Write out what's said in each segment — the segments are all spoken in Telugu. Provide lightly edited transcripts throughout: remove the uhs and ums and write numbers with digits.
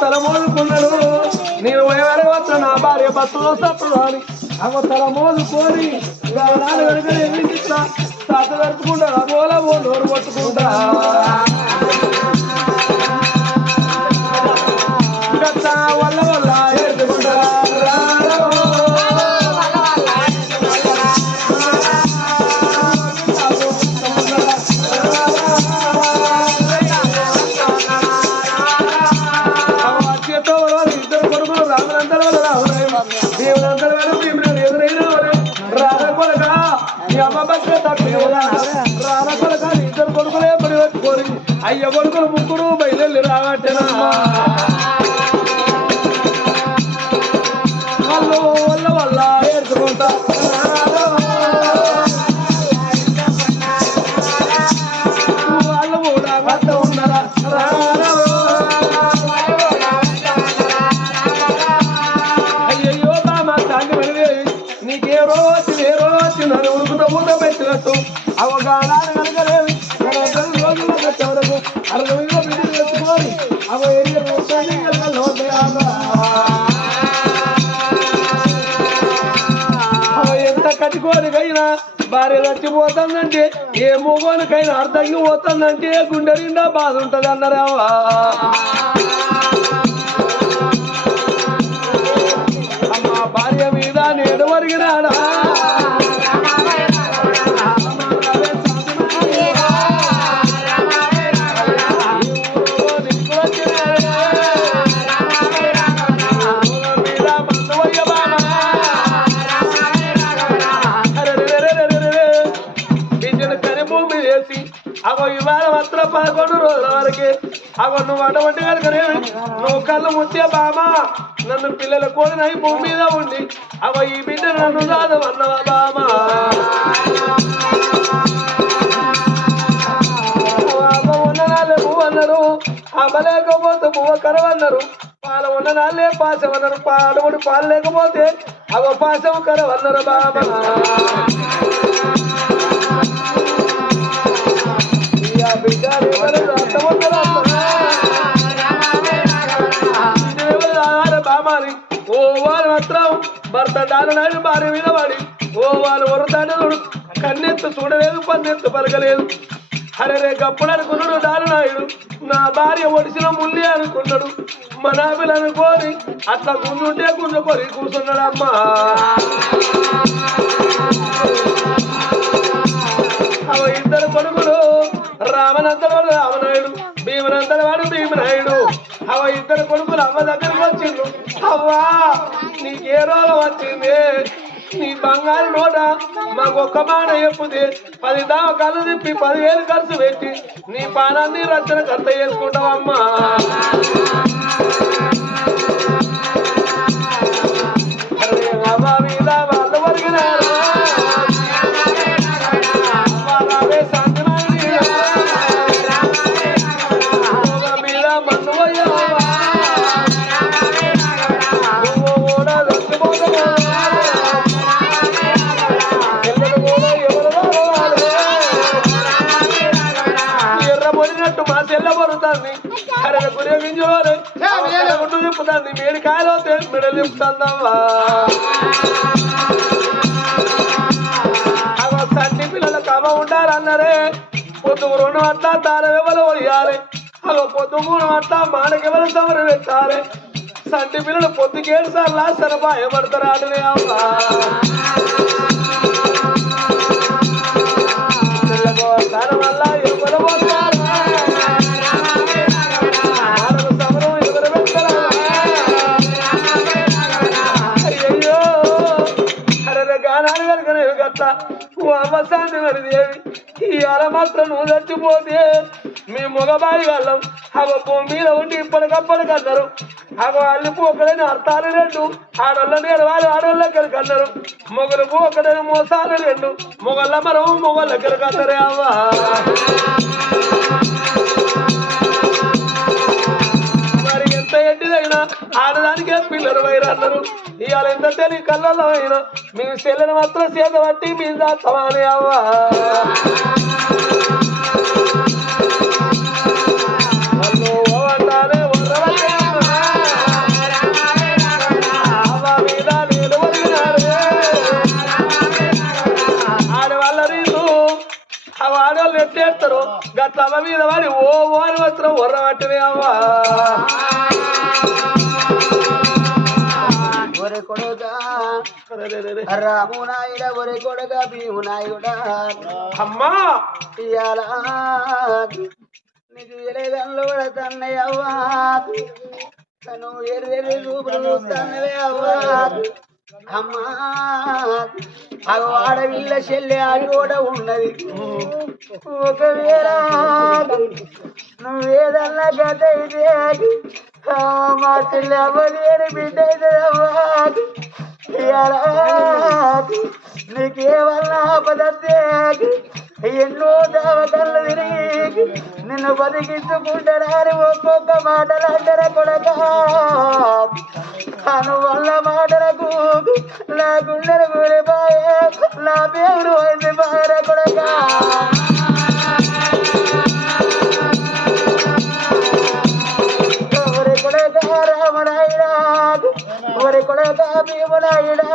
తలమోదుకున్నాడు నేను పోయేవరకు నా భార్య బస్సులో సత్తుదాని అవ తలమోదుకొని నాన్న వెనుక ఎన్నిట్లా తాత పెట్టుకుంటా బోలా బో నోరు పట్టుకుంటా వల్ల వల్ల ఏడుకుంటా ఇద్దరు కొడుకులే పడి పెట్టుకోని అయ్య కొడుకులు ముగ్గురు బయలుదేరి రావట్టేనా వాళ్ళు వల్ల వల్ల ఏడ్చుకుంటా వాళ్ళు కూడా వద్ద ఉన్నారా అయ్యయ్యో బామా తాగి వెళ్ళి నీకే రోజు ఏ రోజు నన్ను ఉడుకుతో ఊట పెట్టినట్టు అవగాహన కనుకలేవి రోజుల్లో వచ్చే వరకు 60 బిడ్డలు తెచ్చుకొని అవ ఎంత కట్టుకోనికైనా భార్య చచ్చిపోతుందంటే ఏ మొగోనికైనా అర్థంగా పోతుందంటే గుండె నిండా బాధ ఉంటది అన్నారావా అమ్మ భార్య మీద నేను వరిగినాడా అగో ఇవాళ మాత్రం 11 రోజుల వరకే అగో నువ్వు అటువంటి కనుకనే నువ్వు కళ్ళు ముచ్చే బామా నన్ను పిల్లల కోరినై భూమి మీద ఉండి అగో ఈ బిడ్డ నన్ను రాదవన్నవా బామా అమ్మ ఉన్ననాళ్ళే పువ్వు అన్నారు అమ్మ లేకపోతే పువ్వు కరవన్నారు పాలు ఉన్ననాళ్ళే పాశం అన్నారు పాలు పాలు లేకపోతే అగో పాశం కరవన్నారు బామా బామాని ఓ వాళ్ళు మాత్రం భర్త డాలనాడు భార్య మీద పడి ఓ వాళ్ళు వరతాడు కన్నెత్తు చూడలేదు పన్నెత్తు పలకలేదు అరే రే గప్పుడు అనుకున్నాడు డాలనాయుడు నా భార్య ఒడిసిన ముల్లి అనుకున్నాడు మనాబిలు అనుకోని అట్లా గుంజుంటే గుంజుకొని కూర్చున్నాడు అమ్మా అవ ఇద్దరు కొడుకులు రామనంతవాడు రామనాయుడు భీమనంతవాడు భీమనాయుడు అవ ఇద్దరు కొడుకులు అమ్మ దగ్గరకు వచ్చిండు అవ్వా నీకే రోగం వచ్చింది నీ బంగారు నోట మాకు ఒక్క మాట చెప్పుతే 10 దావకాలు తిప్పి 10,000 ఖర్చు పెట్టి నీ పానాన్ని రచన కర్త చేసుకుంటావమ్మా అవ్వ మీద వాళ్ళు వరిగినారు మా చెల్ల పడుతుంది అరే గురి గుండు తిప్పుతుంది మేడి కాయలు మెడలు తిప్పుతుందమ్మా అవ సంటి పిల్లలకు అమ్మ ఉండాలన్నారే పొద్దు 2 అట్లా తాళవెవలు పోయాలి అవ పొద్దు 3 అట్లా మానకెవరు సమరు పెట్టాలి సంటి పిల్లలు పొద్దుకి 7 సార్లు సరపాయపడతారు ఆడనే అమ్మా వల్ల ఎవరు పోతారు అమ్మసాన్ని మరిదేవి ఇవాళ మాత్రం నువ్వు చచ్చిపోతే మీ మగబాయి వాళ్ళం అవ భూమి మీద ఉండి ఇప్పటికప్పటికి అన్నారు అవ అల్లిపు ఒకడైనా అర్థాలు 2 ఆడోళ్ళని వాళ్ళు ఆడోళ్ళకి అన్నారు మొగలుపు ఒకడైనా మోసాలు 2 మొగళ్ళ మరో మొగళ్ళకి అన్నారే అవ్వ మరి ఎంత ఎట్టిదైనా ఆడదానికే పిల్లలు వైరన్నారు ఇవాళ ఎంత తెలియ కళ్ళల్లో అయినా మీ చెల్లెని మాత్రం చేత బట్టి మీ దాచమానే అవ్వా ఆడవాళ్ళు ఎట్టేస్తారు గట్ల అమ్మ మీద వాడి ఓ అని మాత్రం ఉర్రబట్టినే అవ్వా ఒరే కొడుగా రామునాయుడ ఒరే కొడుగా భీమునాయుడా అమ్మా ఇయాల నీకు ఎలేగన్లు కూడా తన్నయ్యవ్వా నువ్వు ఎర్రెర్రి చూపులు చూస్తానవే అవ్వా అమ్మా అగో ఆడవిల్ల చెల్లె అది కూడా ఉన్నది ఒకవేళ నువ్వేదన్నా గత అయితే మా చెల్లె అవ్వలేని బిడ్డ అయితే నీకేమన్నా ఆపదతే ఎన్నో దావకళ్ళు తిరిగి నిన్ను బతికించుకుంటారని ఒక్కొక్క మాటలంటారా కొడక అను వల్ల మాటలకు నా గుండెలు కూలిపాయే నా పేరు అయితే బాయర కొడక ఒరే కొడక రామనాయుడా ఒరే కొడక భీమునాయుడా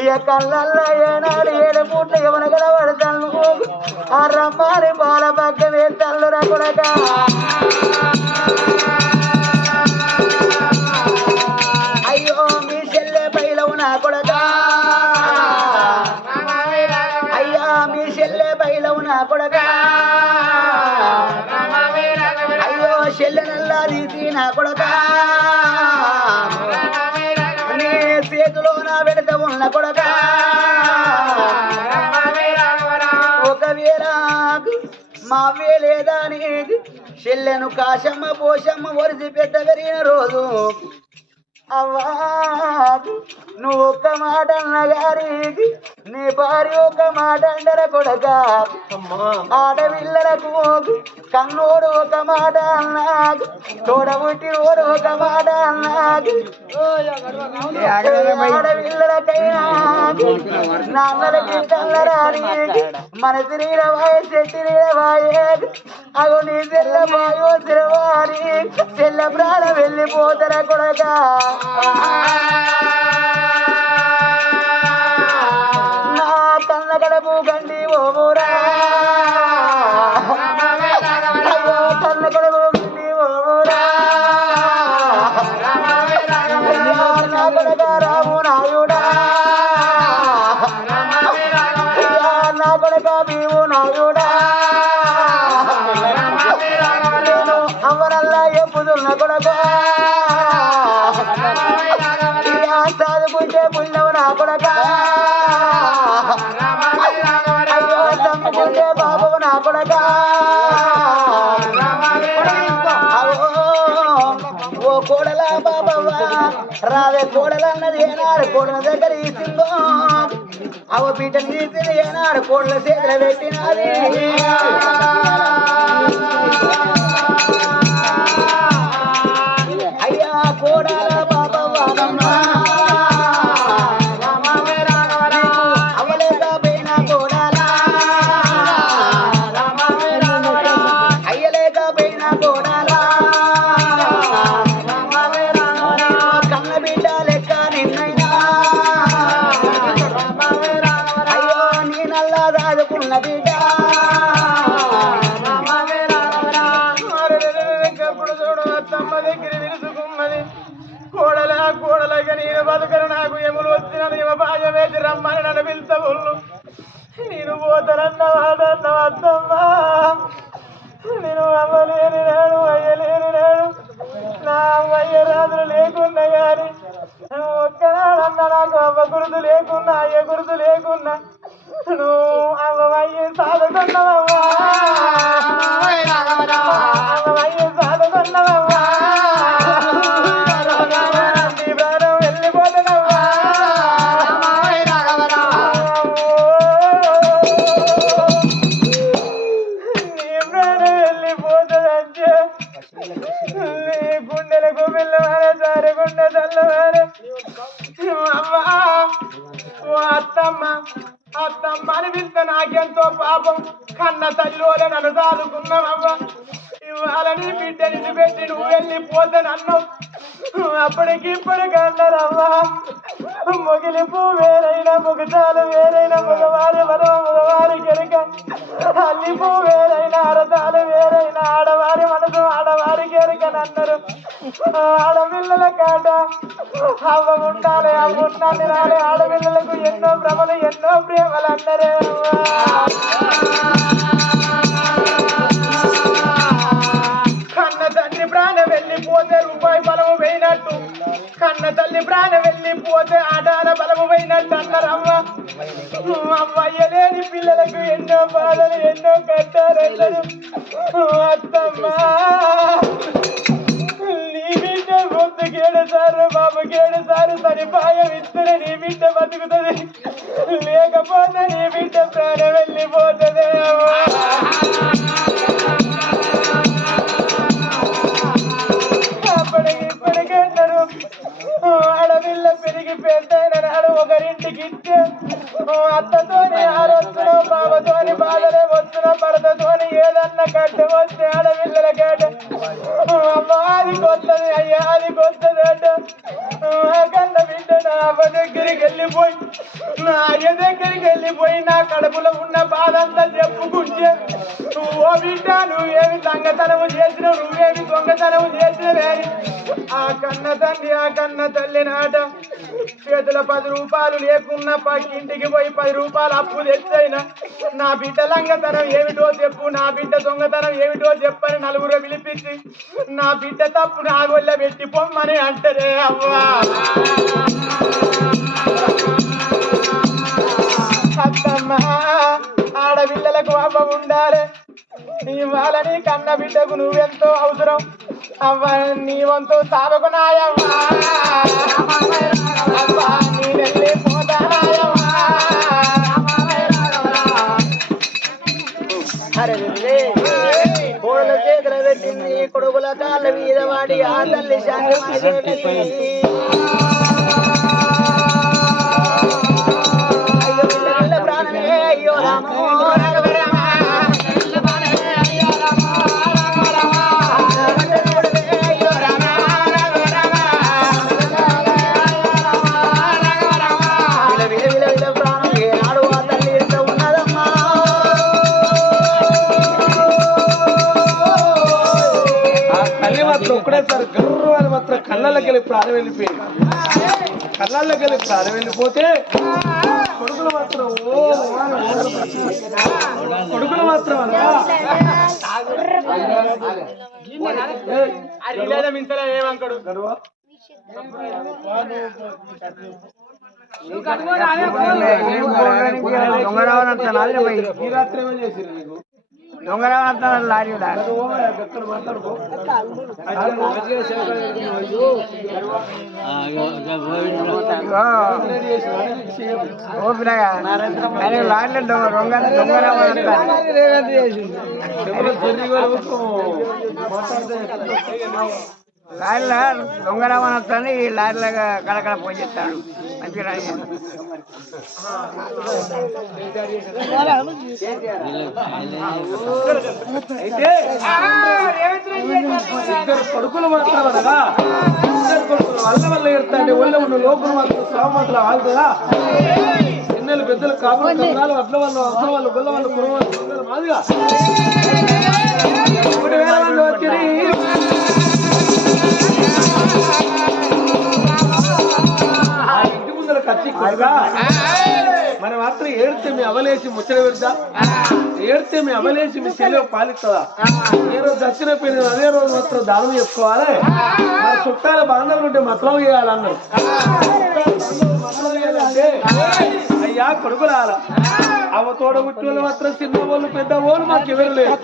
ఇక కళ్ళల్లో ఏనాడు ఏడు పూట ఎవరు కనబడతాను ఆ రమ్మాని పాల పక్క వేస్తాను కొడక అయ్యో మీ చెల్లె బయలవు నా కొడక అయ్యా మీ చెల్లె బయలవు నా కొడక అయ్యో చెల్లెనల్లా తీసి నా కొడక నీ చేతిలో నా పెడత ఉన్న కొడక ఒకవేళ మా వేలేదా అనేది చెల్లెను కాశమ్మ పోషమ్మ వరిసి పెద్ద పెరిగిన రోజు అవ్వా నువ్వు ఒక్క మాట అన్నగారి నీ భార్య ఒక మాట అండర కొడక ఆడపిల్లలకు కన్నోడు ఒక మాట అన్నాకు తోడబుట్టినోడు ఒక మాట అన్నాకు ఆడపిల్లలకైనా నాన్నలకి కల్లరాని మన తిరిగిన వాయే చెట్టిన వాయే అగో నీ తెల్ల వాయో తిరవారి తెల్ల ప్రాణం వెళ్ళిపోతారా కొడక నా కన్న గడపు గండి ఓమురా అయ్యో కన్న గడపు గండి ఓమురా నా కొడక రామునాయుడా నా కొడక భీమునాయుడా నేను అమ్మరల్లా ఎప్పుదున్న కొడక చదువుకుంటే పుణ్యము నా కొడక అయ్యో చదువుకుంటే బాబు నా కొడక ఓ కోడలా బాబవ్వ రావే కోడలన్నది ఏనాడు కోడల దగ్గర ఇస్తుందో అవ పీటను తీసింది ఏనాడు కోడల చేతులు పెట్టినది అయ్యా కోడల బాబవ్వనమ్మా అవలేక పోయిన కోడలా అయ్యలేక పోయిన కోడలా కన్న బిడ్డ లెక్క నిన్నైనా అయ్యో నీ నల్లా దాదుకున్న బిడ్డ కోడలగా నేను బతుకను నాకు ఎములు వచ్చినది బాజ వేసి రమ్మని నన్ను పిలుచవుళ్ళు నేను పోతానన్నవాడన్నవద్దమ్మా నేను అవ్వలేని నాడు అయ్యలేని నాడు నా అయ్య రాజులు లేకున్నా గాని ఒక్కనాడన్నా నాకు అవ్వ గురుతు లేకున్నా అయ్య గురుతు లేకున్నా నువ్వు అవ్వ అయ్య సాధకున్నవమ్మా అవ్వ అయ్య సాధకున్నవమ్మా గుండెలకు ఓ అత్తమ్మ అత్తమ్మ అని పిలిస్తే నాకెంతో పాపం కన్న తల్లిలోనే నన్ను సాదుకున్నావవ్వ ఇవాళ నీ బిడ్డని పెట్టి నువ్వు వెళ్ళిపోతే నన్ను అప్పటికిప్పటికన్నారవ్వా మొగిలి పువ్వు వేరైనా ముగటాలు వేరైనా మగవారి మరో మగవారి కెరక అల్లి పువ్వు వేరైనా అరటాలు వేరైనా ఆడవారి మనసు ఆడవారి కెరకనన్నారు ఆడపిల్లల కాట అవ్వ ఉండాలి అవ్వ ఉన్నా తినాలి ఆడపిల్లలకు ఎన్నో భ్రమలు ఎన్నో ప్రేమలు అన్నారే కన్న తండ్రి ప్రాణం వెళ్ళిపోతే రూపాయి బలము పోయినట్టు కన్న తల్లి ప్రాణం వెళ్ళిపోతే ఆడాల బలము పోయినట్టు అన్నారవ్వ అవ్వయ్యలేని పిల్లలకు ఎన్నో బాధలు ఎన్నో కట్టారన్నారు అత్తమ్మా నీ బిడ్డ ముందుకేడుసారు బాబుకేడుసారు సరిపాయం ఇస్తే నీ బిడ్డ బతుకుతుంది లేకపోతే నీ బిడ్డ ప్రాణం వెళ్ళిపోతుంది ఇప్పటికన్నారు ఆడపిల్ల పెరిగి పెద్దయిన నాడు ఒకరింటికి ఇస్తే అత్తతోని ఆలోచన బావతోని బాధలే వస్తున్న భర్తతోని ఏదన్నా కట్ట వస్తే ఆడపిల్లల కట్ట అమ్మ అది కొత్తది అయ్యా అది కొత్తది అంట కన్న బిడ్డ నా అవ్వ దగ్గరికి వెళ్ళిపోయి నా అయ్య దగ్గరికి వెళ్ళిపోయి నా కడుపులో ఉన్న బాధ అంతా చెప్పుకుంటే ఓ బిడ్డ నువ్వేమి దొంగతనము చేసినావు నువ్వేమి దొంగతనము చేసినవే ఆ కన్న తల్లి నాట చేతుల 10 రూపాయలు లేకున్నా పక్కింటికి పోయి 10 రూపాయలు అప్పు తెచ్చైనా నా బిడ్డ లంగతనం ఏమిటో చెప్పు నా బిడ్డ దొంగతనం ఏమిటో చెప్పని నలుగురు పిలిపించి నా బిడ్డ తప్పు నాగొల్ల పెట్టి పొమ్మని అంటదే అవ్వా అత్తమ్మ ఆడపిల్లలకు అవ్వ ఉండాలి ఇవాళ నీ కన్న బిడ్డకు నువ్వెంతో అవసరం అవ్వ నీ వంతు సాబకు నాయవ్వా అవ్వ నీ వెళ్ళిపోతానాయవ్వా కోడల చేతుల పెట్టింది కొడుకుల కాళ్ళ మీద వాడి ఆ తల్లి శాంతి అయ్యో పిల్ల ప్రాణమే అయ్యో రామో ఒకడేసారి గర్రు అని మాత్రం కళ్ళకి వెళ్ళి ప్రాణం వెళ్ళిపోయింది కళ్ళకి వెళ్ళి ప్రాణం వెళ్ళిపోతే కొడుకులు మాత్రం కొడుకులు మాత్రం ఏమంటాడు ఈ రాత్రి ఏమో చేసిరు నీకు దొంగరావంతా లారీ లారీలో లారీలో దొంగరావణ వస్తాను ఈ లారీలో కడకడ పోయి చెప్తాడు మంచిగా అయితే ఇద్దరు కొడుకులు మాత్రం అనగా ఇద్దరు కొడుకులు వల్ల ఎడతాండి ఒళ్ళ ఉన్న లోపల మాత్రం సామాత్రం ఆగుతుందా చిన్నలు పెద్దలు కాపులు అట్ల వాళ్ళు అవసరం వాళ్ళు గొల్ల వాళ్ళు కురువ వాళ్ళు మాదిగా 3,000 మంది వచ్చి ఇంటి ముందర కత్తి కొడుగా మన మాత్రం ఏడితే మీ అవలేసి ముచ్చట పెడతా ఏడితే మీ అవలేసి మీ చెల్లె పాలిస్తుందా ఏ రోజు దక్షిణ పోయిన అదే రోజు మాత్రం దానం చేసుకోవాలి మన చుట్టాల బాంధవులు ఉంటే మతలం చేయాలన్నారు అయ్యా కొడుకులాల అవ తోడ పుట్టి వాళ్ళు మాత్రం చిన్న వాళ్ళు పెద్ద వాళ్ళు మాకు ఎవరు లేదు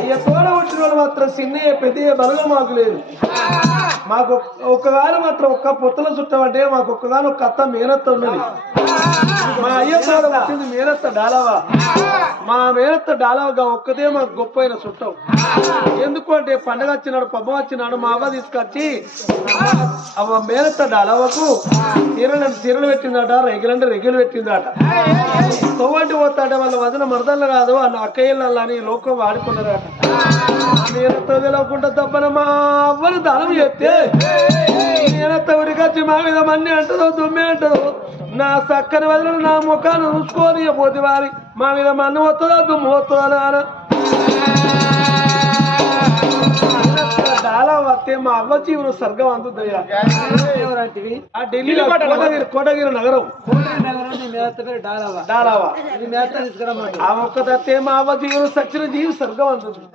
అయ్య తోడ పుట్టిన వాళ్ళు మాత్రం చిన్నయ్య పెద్దయ్య బలగ మాకు లేదు మాకు ఒక్కగాను మాత్రం ఒక్క పొత్తుల చుట్టమంటే మాకు ఒక్కగాను ఒక అత్త మేనత్త ఉన్నది మా అయ్య సార్ వచ్చింది మేనత్త డాలవా. మా మేనత్త డాలవగా ఒక్కదే మాకు గొప్పైన చుట్టం. ఎందుకు అంటే పండగ వచ్చినాడు పబ్బం వచ్చినాడు మా అవ్వ తీసుకొచ్చి అవ్వ మేనత్త డాలవకు చీరలు పెట్టిందట, రెగ్యులంటే రెగ్యులు పెట్టిందట. తొవ్వంటి పోతాంటే వాళ్ళ వదిన మరదలు కాదు వాళ్ళ అక్కయ్యలని లోకం వాడుకున్నారట. మేనత్త తెలవకుండా తప్పన మా అవ్వను దానం చేస్తే మేనత్త ఉరికొచ్చి మా మీద మన్ని అంటదో దుమ్మి అంటదో. నా చక్కని వదిన నా ముఖాన్ని చూసుకొని పోతే వారి మా మీద మన్ను వస్తుందా దుమ్ము వస్తుందా నాన్న చాలా వస్తే మా అవ్వ జీవనం స్వర్గం అందుద్దయ్యా. ఆ ఢిల్లీలో కోటగిరి నగరం డాలావా ఆ ఒక్క తత్తే మా అవ్వ జీవనం సచ్చిన జీవి స్వర్గం అందుతుంది.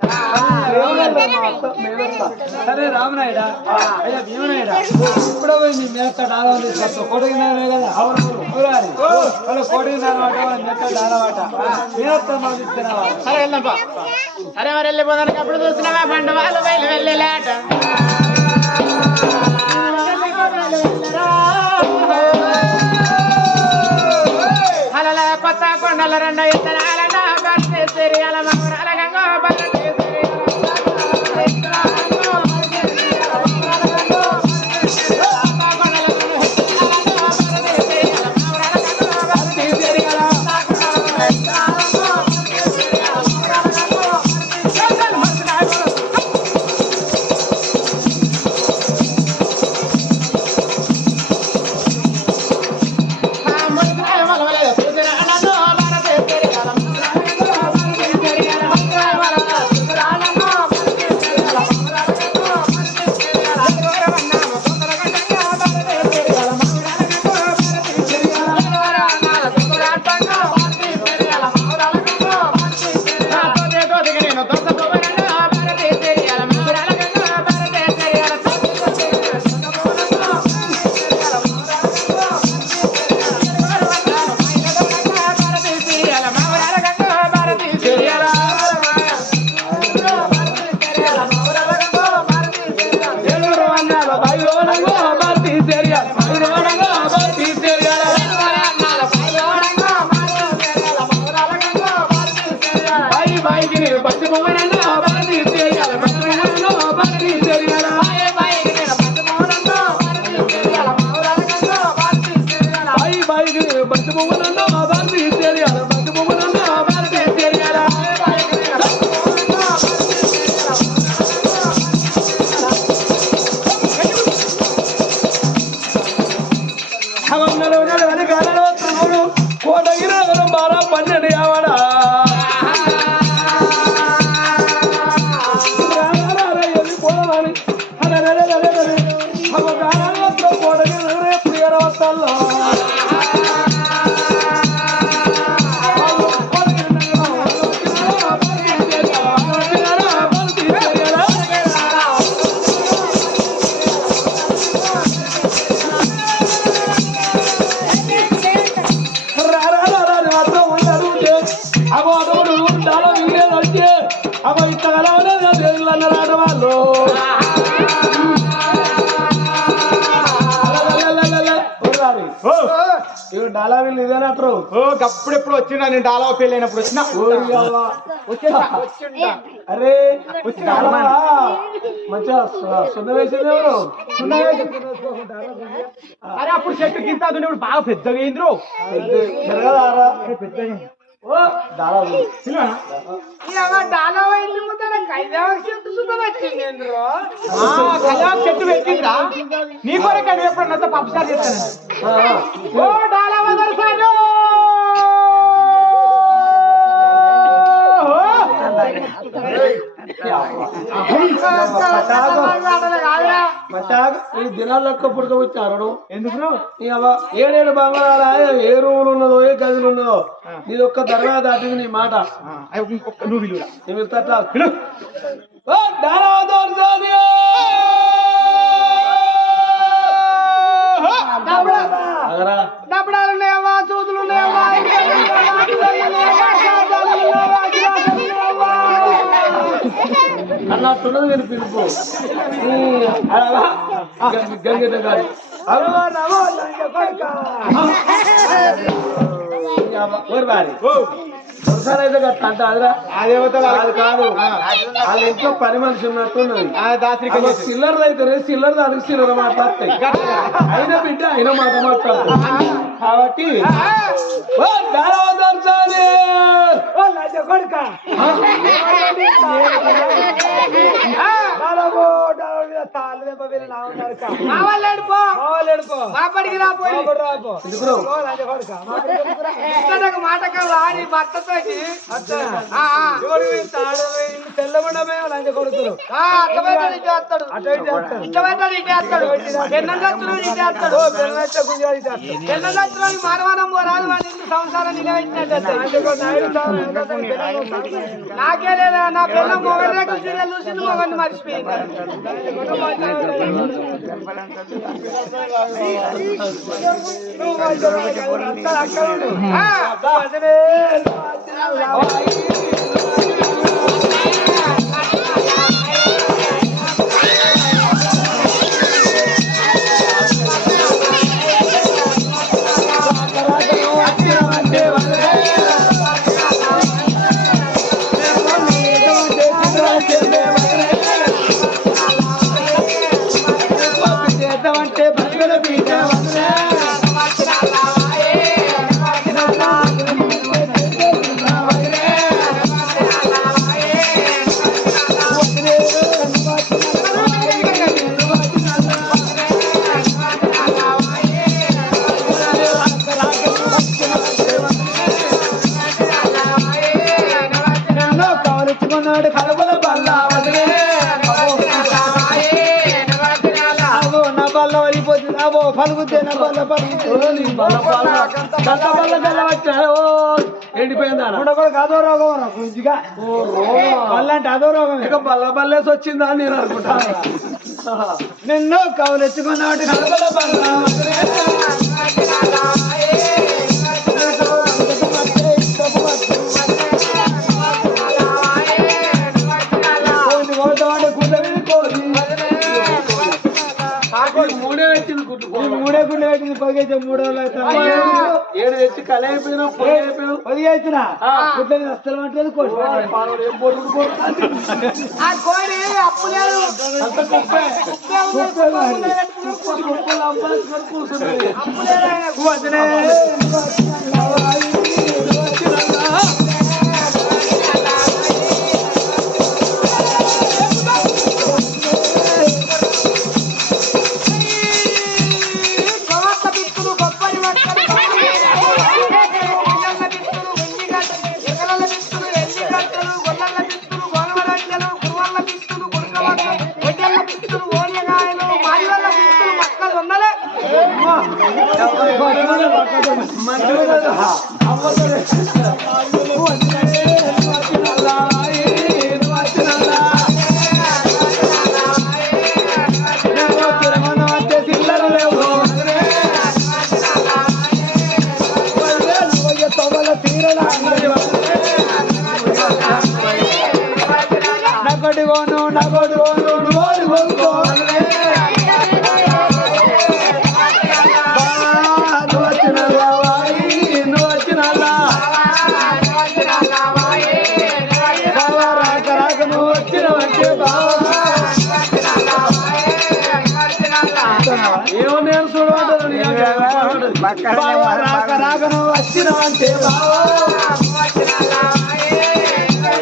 సరే రామనాయుడా భీమనాయుడా ఇప్పుడు మీ మేత డాలా కోటగిరి నగరమే కదా. వాళ్ళ కోటగిరి నగరమాట వాళ్ళ మేత డాలవాట మేత మనం తీసుకురావా. సరే వెళ్దాం. సరే మరి వెళ్ళిపోదానికి అప్పుడు చూసినావా పండు వాళ్ళు వెళ్ళేలాట. అలా కొత్త కొండల రెండు ఇత్తనాలన్నా బర్రె సిరియాల మగురాల గంగ బర్రె డాలా వీళ్ళు ఇదేనట్రు. అప్పుడెప్పుడు వచ్చినా నేను డాలా పెళ్ళి అయినప్పుడు వచ్చిన అరే మంచిగా సున్న వేసింది ఎవరు? అరే అప్పుడు చెట్టు కింద ఇప్పుడు బాగా పెద్దగా అయిందిరో పెద్దగా. డాలా చెట్టు పెట్టిందా నీ కొరకు అని ఎప్పుడు పప్పు సార్ చేస్తాను. ఓ డాలా వదలసాను ఈ దినాలక్క పుడకవచ్చారు. ఎందుకు ఏడేడు బంగాళాలు ఏ రూములు ఉన్నదో ఏ గదులు ఉన్నదో నీది ఒక్క దర్గా దాటింది నీ మాట. నువ్వు విలువ నేను వెళ్తా డబ్బడాలు ఉన్నాయమ్మా, చూతులు ఉన్నాయమ్మా, అన్నట్టున్నది నేను పిలుపు గంగ గారు అయితే అంట అదిరా అదేవత అది కాదు వాళ్ళ ఇంట్లో పని మనిషి ఉన్నట్టున్నది దాత్రిక చిల్లరలు అయితే చిల్లర దానికి చిల్లర మాట్లాడతాయి అయినా బిడ్డ అయినా మాట మాట్లాడతాయి కాబట్టి కొడుక తెల్లమండమే లంచ కొడుకులు మానవనం రాదు వాడి సంసారం నిలబెట్టినట్టు నాకే లేదా నా పిల్ల మొగలే కూర్చుని చూసింది మొగల్ని మర్చిపోయింది ఎండిపోయిందా అదో రోగం వాళ్ళంటే అదో రోగం ఇక బల్ల బల్లేసి వచ్చిందా అని నేను అనుకుంటా నిన్ను కౌలెత్తుకున్నాడు కలబల బల్ల మూడే గుండె పెట్టింది పదిగైతే 3 రోజులు అయితే 7 తెచ్చి కళ అయిపోయినా పది అయితున్నా గుడ్డని అస్సలు అంటలేదు రాకను వచ్చినంటే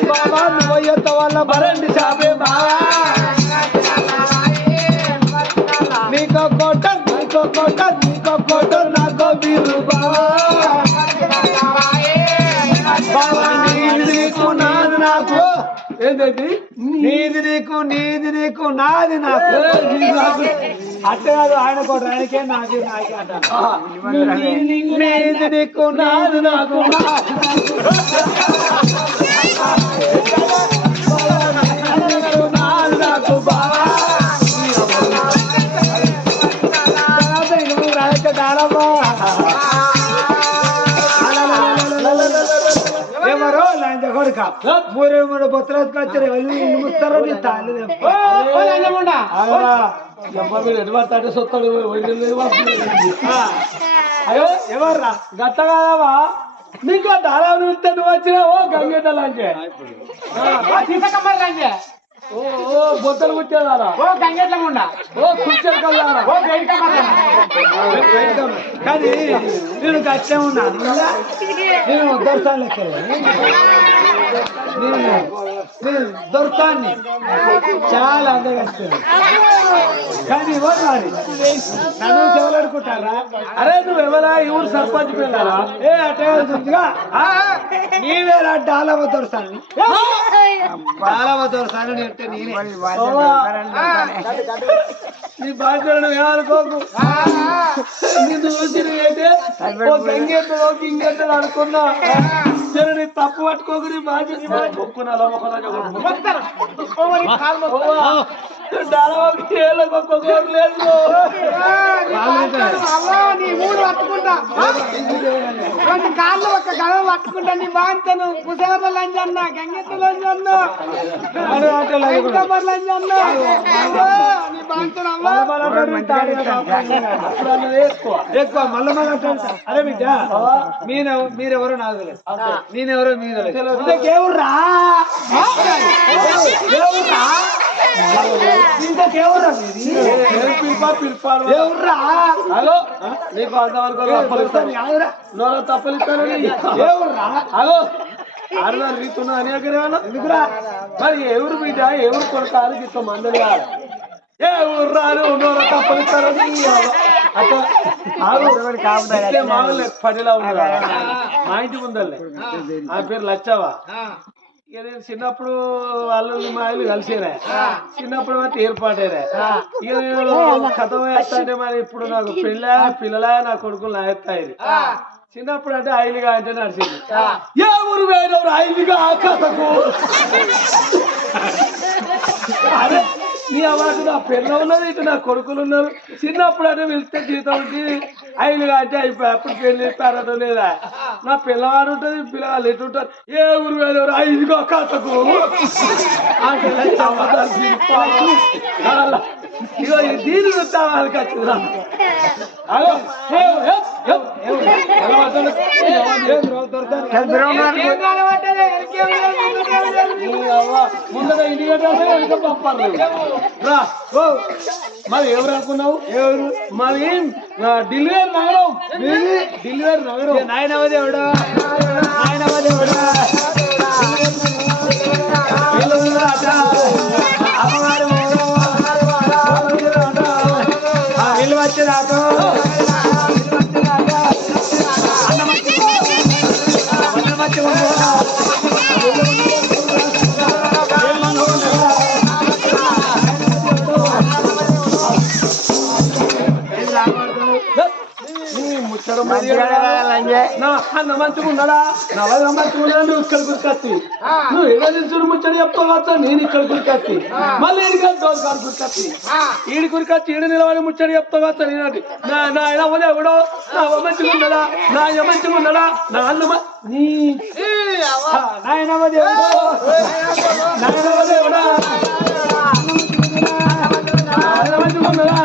బాబా నువ్వయ్యత వాళ్ళ బరండి చాపే బావా నీకో కోట నాకో బీరు బావా బావా నీకు నాది నాకు ఏంటండి నీది నీకు నాది నాకు అట్టే కాదు ఆయన కోట ఆయనకే నాకే నీది నీకు నాది నాకు నాది నాకు బాగా ఏమరో లంచ కొడుక 3 బొత్తలు వచ్చారు ముస్తారో నీ తాళ్ళు ఎడబడతాడే సొత్తాడు అయ్యో ఎవర్రా గట్ట కాదావా నీకు దాదాపు నువ్వు వచ్చినావో గంగెట్టలాంచే సీతకమ్మర్ లాంటి ఓ బొత్తలు కుట్టేదారా ఓ గంగెట్ల ముండా ఓ కుర్చీలు కల్లారా ఓ గైడ్కమ్మర్ కానీ నేను కష్టం ఉన్నాను నేను దొరసాను నేను దొరసాన్ని చాలా అందగా కానీ ఎవరు మరి నన్ను చెవులాడుకుంటారా అరే నువ్వు ఎవరా ఈ ఊరు సర్పంచ్ పిల్లరా ఏ అట్టగా నీవేరా డాలవ దొరసాన్ని డాలవ దొరసాన్ని అంటే నేనే నీ బాధ్యతను ఏమనుకోకు నిన్ను చూసి అయితే ఓ గంగెత్తలో గింగెత్తలు అనుకున్నా సరే నీ తప్పు పట్టుకోకు నీ బాధ్యత ఒప్పుకున్నా ఒక్కొక్కరు లేదు నీ మూడు పట్టుకుంటా కాళ్ళు ఒక్క గడవ పట్టుకుంటా నీ బాంతను కుసేవర్ల లంజ అన్న గంగెత్త లంజ అన్న నీ బాంతను ఎక్కువ మళ్ళీ అరే బిడ్డ మీరెవరో నాకు తెలియదు నేనెవరో మీకు తెలియదు ఎవరురా ఎవర్రా హలో నీకు అంతవరకు తప్పలు ఇస్తాను ఎవర్రా హలో ఆరుదారు రీతున్నా అనేకరేమన్నా ఎందుకురా మరి ఎవరు బిడ్డ ఎవరు కొడతారు ఇంత మందలు కాదు ఏ ఊరు రాను నోరు తప్పలు ఇస్తారు మామూలు పడిలా ఉంది మా ఇంటి ముందల్లే ఆ పేరు లచ్చవా ఇక నేను చిన్నప్పుడు వాళ్ళు మా ఇల్లు కలిసేరా చిన్నప్పుడు మాత్రం ఏర్పాటేరా ఇక నేను కథ వేస్తా అంటే మరి ఇప్పుడు నాకు పిల్లలా నా కొడుకులు నా ఎత్తాయి చిన్నప్పుడు అంటే ఐలుగా అంటే నడిచింది ఏ ఊరు వేరేవారు ఐలుగా ఆ కథకు అదే నీ అవాడు నా పిల్ల ఉన్నది ఇటు నా కొడుకులు ఉన్నారు చిన్నప్పుడు అంటే వెళ్తే జీతం ఉంటే ఐలుగా అంటే అయిపోయి అప్పుడు పెళ్లి పెరగడం లేదా నా పిల్లవాడు ఉంటుంది పిల్లవాళ్ళు ఎటు ఉంటారు ఏ ఊరు వేరేవారు ఐదుగా కథకు అంటే ఇగో దీని వాళ్ళకి వచ్చింది ముందుగా ఇంటి వెనక పంపారు రా మరి ఎవరు అనుకున్నావు ఎవరు మరి ఢిల్లీవేర్ నగరం ఢిల్లీవేర్ నగరం నాయనవదేవుడా నాయనవదేవుడా అమ్మవారు ఇల్లు వచ్చేదాకా అన్న మంచిగా ఉన్నాడా నవగా మంచిగా ఉన్నాడా నువ్వు ఇక్కడ గురికత్తి నువ్వు ఏదో చూడు ముచ్చడి చెప్తావచ్చా నేను ఇక్కడ గురికత్తి మళ్ళీ డోర్ కాడు గురికత్తి ఈడి గురికత్తి ఈడు నిలబడి ముచ్చడి చెప్తావచ్చా నేనండి నా ఆయన ఎవడో నా మంచిగా ఉన్నాడా నా మంచిగా ఉన్నాడా నా అన్న నాయనవదేవుడా నాయనవదేవుడా మంచిగా ఉన్నాడా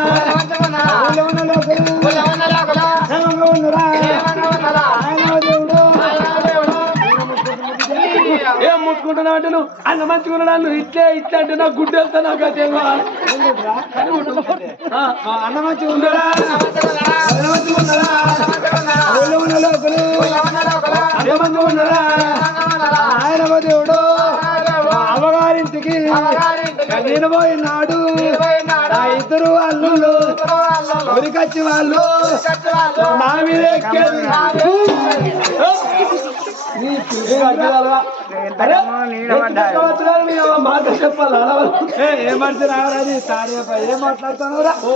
ఏం ముట్టుకుంటున్నావు అంటే నువ్వు అన్న మంచిగా ఉన్నాడు నువ్వు ఇట్లే ఇట్లా అంటే నాకు గుడ్డ వెళ్తా నాకు అదే అన్న మంచిగా ఉన్నాడా మంచిగా ఉన్నాడా నాయనవదేవుడు అమ్మగారింటికి నేను పోయినాడు ఆ ఇద్దరు వాళ్ళు ఉరికొచ్చి వాళ్ళు నా మీద ఎక్కేది మాట చెప్పాలి ఏమంటే రావరాది ఏం మాట్లాడుతున్నావురా ఓ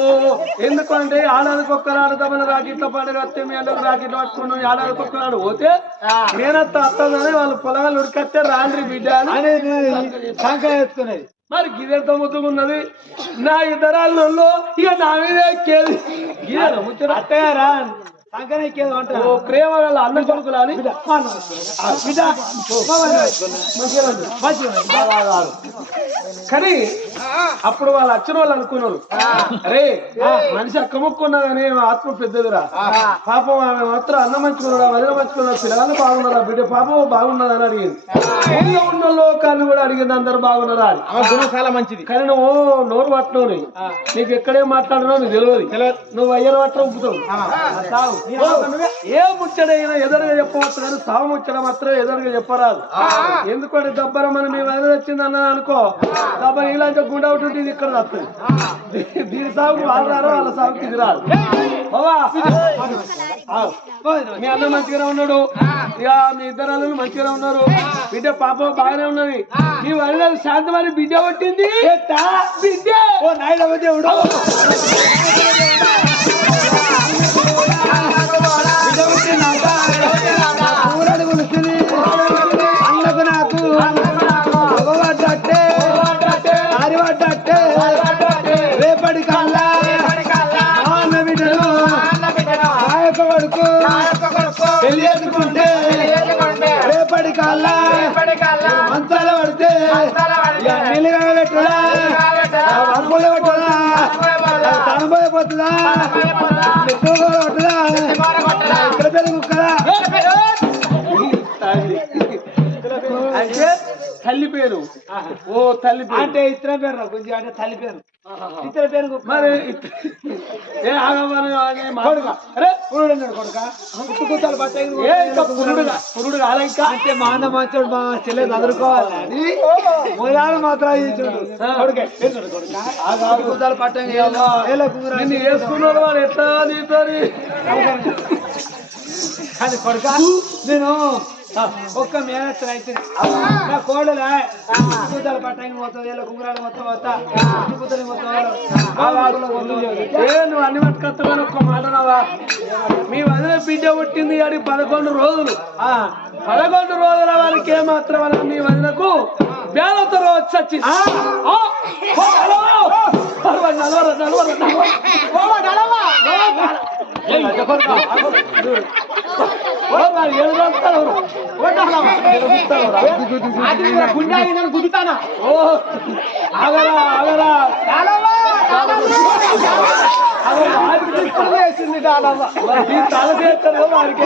ఎందుకంటే ఏడాదికి ఒక్కనాడు తమను రాకెట్ల పండుగ వస్తే మీ అందరూ రాకెట్లు పట్టుకున్నాం ఏడాదికి ఒక్కనాడు పోతే నేనంత అత్తగానే వాళ్ళు పొలగాలు ఉరికత్తే రాండ్రి బిడ్డ అనేది సంఖ్య ఎత్తుకునేది మరి గిదెంత ముద్దుకున్నది నా ఇద్దరాల్లో ఇక నా మీద ఎక్కేది అట్టగారా సంకనే ఎక్కేది అంట ఓ ప్రేమ గల అన్న కొడుకులు అని కానీ అప్పుడు వాళ్ళు వచ్చిన వాళ్ళు అనుకున్నారు అరే మనిషి అక్కముక్కున్నా కానీ ఆత్మ పెద్దదిరా పాపం ఆమె మాత్రం అన్న మంచుకున్నాడా వదిన మంచుకున్నాడు పిల్లలు బాగున్నారా బిడ్డ పాపం బాగున్నదా అని అడిగింది ఊళ్ళో ఉన్న లోకాన్ని కూడా అడిగింది అందరు బాగున్నారా అని గుణం చాలా మంచిది కానీ నువ్వు నోరు పట్టవు నీకు ఎక్కడేం మాట్లాడినావు నీకు తెలియదు నువ్వు అయ్యను పట్ట ఉప్పుతావు ఏ ముచ్చడైనా ఎదురుగా చెప్పవచ్చు కానీ సాగు ముచ్చట మాత్రం ఎదురుగా చెప్పరాదు ఎందుకంటే దబ్బరమని మీ వదిలి వచ్చింది అన్నది అనుకో దబ్బర ఇలాంటి గుండె ఒకటి ఇది ఇక్కడ వస్తుంది దీని సాగుకు వాళ్ళు రారు వాళ్ళ సాగుకి ఇది రాదు మీ అన్న మంచిగానే ఉన్నాడు ఇక మీ ఇద్దరు అన్నలు మంచిగానే ఉన్నారు బిడ్డ పాపం బాగానే ఉన్నది మీ వదిన శాంతమని బిడ్డ పట్టింది బిడ్డ ఓ నాయుడు దేవుడు అన్నకు నాకు అరివడ్డట్టే రేపటి కల్లా అన్న బిడ్డను నాయక కొడుకు పెళ్లి చేసుకుంటే రేపటి కల్లా మంచాల పడితే నీళ్ళగా పెట్టుదా అనుకూల పెట్టుదా తనబోయిపోతుందా ఎక్కువగా పట్టుదా ఇక్కడ పెరుగు కదా అంటే తల్లి పేరు ఓ తల్లి పేరు అంటే ఇతర పేరు కొంచెం అంటే తల్లి పేరు ఇతర పేరు మరి ఏ ఆగమని కొడుక అరే పురుడు అన్నాడు కొడుక కూతాలు పురుడు కాలే ఇంకా అంటే మా అన్న మంచోడు మా చెల్లె చదువుకోవాలి అని మూలాలు మాత్రం కొడుకే కూతాలు పట్టండి నిన్ను వేసుకున్నాడు వాడు ఎట్లా నీతోని అది కొడుక నేను ఒక్క మేనత్తం అయితే నా కోడలే కూతాలు పట్టంగి పోతుంది ఇలా కుమరాలు మొత్తం పోతా కూతలు మొత్తం నువ్వు అన్ని పట్టుకొస్తామని ఒక్క మాట రావా మీ వదిలే బిడ్డ పుట్టింది అది 11 రోజులు 11 రోజుల వారికి ఏమాత్రం అలా మీ వదిలకు వేలతో వచ్చి గుద్దుతానా ఆగరా ఆగరా వేసింది తల చేస్తారు వారికి